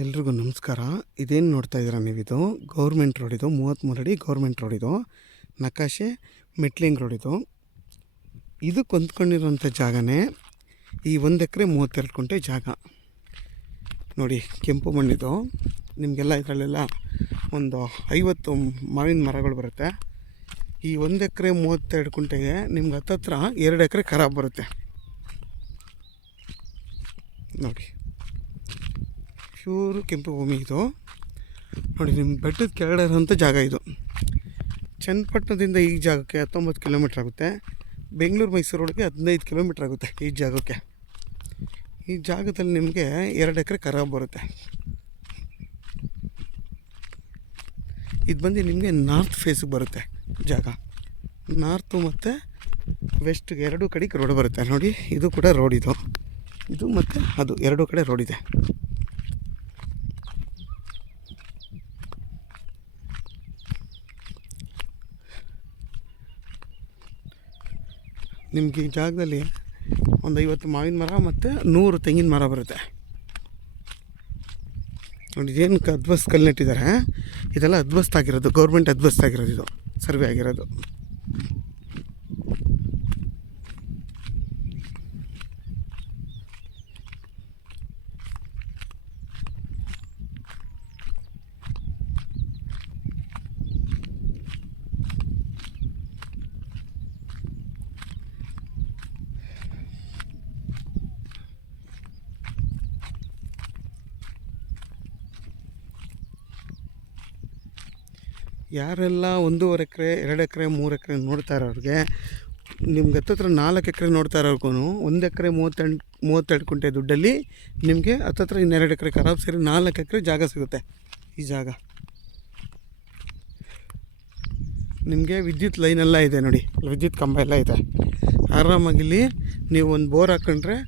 ಎಲ್ರಿಗೂ ನಮಸ್ಕಾರ. ಇದೇನು ನೋಡ್ತಾ ಇದ್ದೀರಾ ನೀವಿದು ಗೌರ್ಮೆಂಟ್ ರೋಡ್. ಇದು 33 ಅಡಿ ಗೌರ್ಮೆಂಟ್ ರೋಡ್. ಇದು ನಕಾಶೆ ಮೆಟ್ಲಿಂಗ್ ರೋಡ್. ಇದಕ್ಕೆ ಹೊಂದ್ಕೊಂಡಿರೋಂಥ ಜಾಗನೇ ಈ 1 ಎಕರೆ 32 ಗುಂಟೆ ಜಾಗ ನೋಡಿ. ಕೆಂಪು ಮಣ್ಣಿದು. ನಿಮಗೆಲ್ಲ ಇದರಲ್ಲೆಲ್ಲ ಒಂದು 50 ಮಾವಿನ ಮರಗಳು ಬರುತ್ತೆ. ಈ 1 ಎಕರೆ 32 ಗುಂಟೆಗೆ ನಿಮ್ಗೆ ಹತ್ತತ್ರ 2 ಎಕರೆ ಖರಾಬ್ ಬರುತ್ತೆ ನೋಡಿ. ಪ್ಯೂರು ಕೆಂಪು ಭೂಮಿ ಇದು ನೋಡಿ. ನಿಮ್ಮ ಬೆಟ್ಟದ ಕೆಳಗಡೆ ಇರೋಂಥ ಜಾಗ ಇದು. ಚನ್ನಪಟ್ಟಣದಿಂದ ಈ ಜಾಗಕ್ಕೆ 19 ಕಿಲೋಮೀಟ್ರ್ ಆಗುತ್ತೆ. ಬೆಂಗಳೂರು ಮೈಸೂರು ರೋಡ್ಗೆ 15 ಕಿಲೋಮೀಟ್ರ್ ಆಗುತ್ತೆ ಈ ಜಾಗಕ್ಕೆ. ಈ ಜಾಗದಲ್ಲಿ ನಿಮಗೆ 2 ಎಕರೆ ಖರಾಬ್ ಬರುತ್ತೆ. ಇದು ಬಂದು ನಿಮಗೆ ನಾರ್ತ್ ಫೇಸಿಗೆ ಬರುತ್ತೆ ಜಾಗ. ನಾರ್ತು ಮತ್ತು ವೆಸ್ಟ್ಗೆ 2 ಕಡೆಗೆ ರೋಡ್ ಬರುತ್ತೆ ನೋಡಿ. ಇದು ಕೂಡ ರೋಡ್. ಇದು ಮತ್ತು ಅದು 2 ಕಡೆ ರೋಡ್ ಇದೆ. ನಿಮಗೆ ಈ ಜಾಗದಲ್ಲಿ ಒಂದು 50 ಮಾವಿನ ಮರ ಮತ್ತು 100 ತೆಂಗಿನ ಮರ ಬರುತ್ತೆ ನೋಡಿ. ಇದೇನು ಅದ್ಬಸ್ತ್ ಕಲ್ಲು ನೆಟ್ಟಿದ್ದಾರೆ, ಇದೆಲ್ಲ ಅದ್ಬಸ್ತ್ ಆಗಿರೋದು, ಗೌರ್ಮೆಂಟ್ ಅದ್ಬಸ್ತ್ ಆಗಿರೋದು, ಇದು ಸರ್ವೆ ಆಗಿರೋದು. ಯಾರೆಲ್ಲ 1.5 ಎಕರೆ 2 ಎಕರೆ 3 ಎಕರೆ ನೋಡ್ತಾ ಇರೋರಿಗೆ, ನಿಮ್ಗೆ ಹತ್ತತ್ರ 4 ಎಕರೆ ನೋಡ್ತಾ ಇರೋರ್ಗೂ 1 ಎಕರೆ 32 ಗುಂಟೆ ದುಡ್ಡಲ್ಲಿ ನಿಮಗೆ ಹತ್ತತ್ರ 2 ಎಕರೆ ಖರಾಬ್ ಸೇರಿ 4 ಎಕರೆ ಜಾಗ ಸಿಗುತ್ತೆ. ಈ ಜಾಗ ನಿಮಗೆ ವಿದ್ಯುತ್ ಲೈನೆಲ್ಲ ಇದೆ ನೋಡಿ, ವಿದ್ಯುತ್ ಕಂಬ ಎಲ್ಲ ಇದೆ. ಆರಾಮಾಗಿಲ್ಲಿ ನೀವು ಒಂದು ಬೋರ್ ಹಾಕ್ಕೊಂಡ್ರೆ,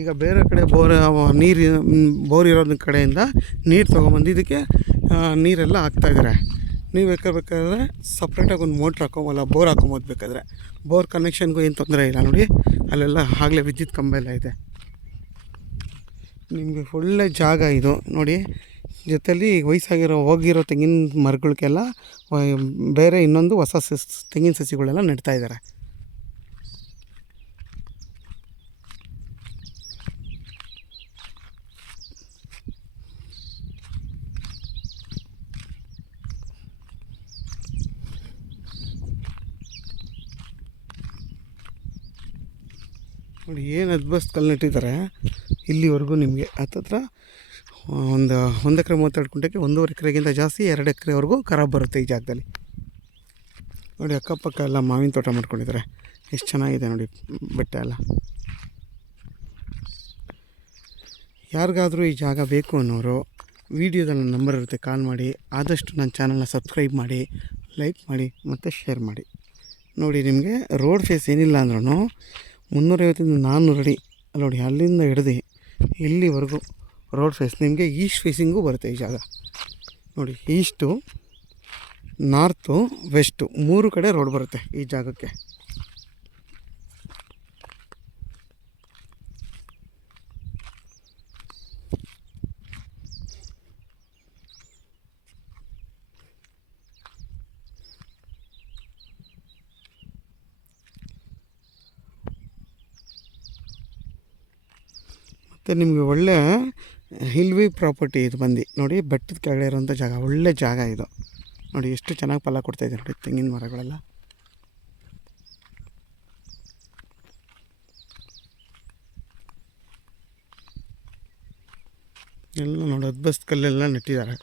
ಈಗ ಬೇರೆ ಕಡೆ ಬೋರ್ ಇರೋದ ಕಡೆಯಿಂದ ನೀರು ತೊಗೊಂಬಂದು ಇದಕ್ಕೆ ನೀರೆಲ್ಲ ಹಾಕ್ತಾಯಿದ್ದಾರೆ. ನೀವು ಬೇಕಾದ್ರೆ ಸಪ್ರೇಟಾಗಿ ಒಂದು ಮೋಟ್ರ್ ಹಾಕೋಲ್ಲ, ಬೋರ್ ಹಾಕೊಬೋದು. ಬೇಕಾದರೆ ಬೋರ್ ಕನೆಕ್ಷನ್ಗೂ ಏನು ತೊಂದರೆ ಇಲ್ಲ ನೋಡಿ. ಅಲ್ಲೆಲ್ಲ ಆಗಲೇ ವಿದ್ಯುತ್ ಕಂಬ ಎಲ್ಲ ಇದೆ. ನಿಮಗೆ ಒಳ್ಳೆ ಜಾಗ ಇದು ನೋಡಿ. ಜೊತೆಯಲ್ಲಿ ಹೋಗಿರೋ ತೆಂಗಿನ ಮರಗಳಿಗೆಲ್ಲ ಬೇರೆ ಇನ್ನೊಂದು ಹೊಸ ತೆಂಗಿನ ಸಸಿಗಳೆಲ್ಲ ನೆಡ್ತಾಯಿದ್ದಾರೆ. ನೋಡಿ ಏನು ಅದ್ಬಸ್ತ್ ಕಲ್ಲು ನೆಟ್ಟಿದ್ದಾರೆ. ಇಲ್ಲಿವರೆಗೂ ನಿಮಗೆ ಹತ್ತತ್ರ ಒಂದು 1 ಎಕರೆ 32 ಗುಂಟೆಗೆ 1.5 ಎಕರೆಗಿಂತ ಜಾಸ್ತಿ 2 ಎಕರೆವರೆಗೂ ಖರಾಬ್ ಬರುತ್ತೆ ಈ ಜಾಗದಲ್ಲಿ ನೋಡಿ. ಅಕ್ಕಪಕ್ಕ ಎಲ್ಲ ಮಾವಿನ ತೋಟ ಮಾಡ್ಕೊಂಡಿದ್ದಾರೆ. ಎಷ್ಟು ಚೆನ್ನಾಗಿದೆ ನೋಡಿ ಬೆಟ್ಟ ಎಲ್ಲ. ಯಾರಿಗಾದರೂ ಈ ಜಾಗ ಬೇಕು ಅನ್ನೋರು ವೀಡಿಯೋದಲ್ಲಿ ನನ್ನ ನಂಬರ್ ಇರುತ್ತೆ, ಕಾಲ್ ಮಾಡಿ. ಆದಷ್ಟು ನನ್ನ ಚಾನಲ್ನ ಸಬ್ಸ್ಕ್ರೈಬ್ ಮಾಡಿ, ಲೈಕ್ ಮಾಡಿ ಮತ್ತು ಶೇರ್ ಮಾಡಿ ನೋಡಿ. ನಿಮಗೆ ರೋಡ್ ಫೇಸ್ ಏನಿಲ್ಲ ಅಂದ್ರೂ 350-400 ಅಡಿ ನೋಡಿ. ಅಲ್ಲಿಂದ ಹಿಡ್ದು ಇಲ್ಲಿವರೆಗೂ ರೋಡ್ ಫೇಸ್ ನಿಮಗೆ ಈಸ್ಟ್ ಫೇಸಿಂಗೂ ಬರುತ್ತೆ ಈ ಜಾಗ ನೋಡಿ. ಈಸ್ಟು, ನಾರ್ತು, ವೆಸ್ಟು 3 ಕಡೆ ರೋಡ್ ಬರುತ್ತೆ ಈ ಜಾಗಕ್ಕೆ. ಮತ್ತು ನಿಮಗೆ ಒಳ್ಳೆ ಹಿಲ್ವಿ ಪ್ರಾಪರ್ಟಿ ಇದು ಬಂದು ನೋಡಿ. ಬೆಟ್ಟದ ಕೆಳಗಡೆ ಇರೋಂಥ ಜಾಗ, ಒಳ್ಳೆ ಜಾಗ ಇದು ನೋಡಿ. ಎಷ್ಟು ಚೆನ್ನಾಗಿ ಫಲ ಕೊಡ್ತಾಯಿದೆ ನೋಡಿ ತೆಂಗಿನ ಮರಗಳೆಲ್ಲ. ಎಲ್ಲ ನೋಡಿ ಅದ್ಬಸ್ತ್ ಕಲ್ಲೆಲ್ಲ ನೆಟ್ಟಿದ್ದಾರೆ.